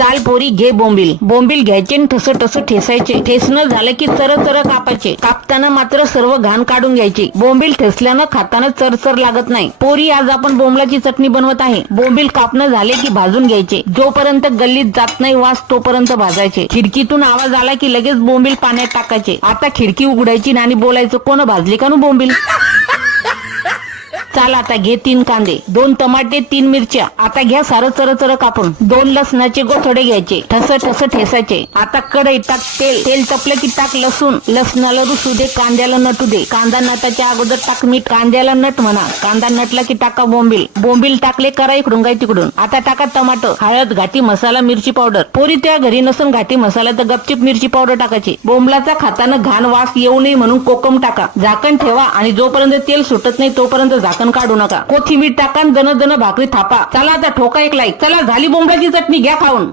चाल पोरी घे बोंबील. बोंबील घ्यायचे आणि ठस ठस ठेसायचे. ठेसणं झालं की चर चर कापायचे. कापताना मात्र सर्व घाण काढून घ्यायची. बोंबील ठेसल्यानं खाताना चरचर लागत नाही. पोरी आज आपण बोंबलाची चटणी बनवत आहे. बोंबील कापणं झाले की भाजून घ्यायचे. जोपर्यंत गल्लीत जात नाही वास तोपर्यंत भाजायचे. खिडकीतून आवाज आला की लगेच बोंबील पाण्यात टाकायचे. आता खिडकी उघडायची आणि बोलायचं कोण भाजली का नु बोंबील. चाल आता घे 3 कांदे, 2 टमाटे, 3 मिरच्या. आता घ्या सारं चर चर कापून. 2 लसणाचे गोथडे घ्यायचे. ठस ठस ठेसायचे. आता कढईत टाक तेल. तेल तपलं की टाक लसूण. लसणाला रुसू दे, कांद्याला नटू दे. कांदा नटाच्या अगोदर टाक मीठ. कांद्याला नट म्हणा. कांदा नटला की टाका बोंबील. बोंबील टाकले करा इकडून काय तिकडून. आता टाका टमाटर, हळद, घाटी मसाला, मिरची पावडर. पोरी त्या घरी नसून घाटी मसाला तर गपचिप मिरची पावडर टाकायची. बोंबलाचा खाताना घाण वास येऊ नये म्हणून कोकम टाका. झाकण ठेवा आणि जोपर्यंत तेल सुटत नाही तोपर्यंत झाकण काढू नका. कोथिंबीर टाका, दन दन भाकरी थापा. चला आता ठोका एक लाईक. चला झाली बोंबलाची चटणी, घ्या खाऊन.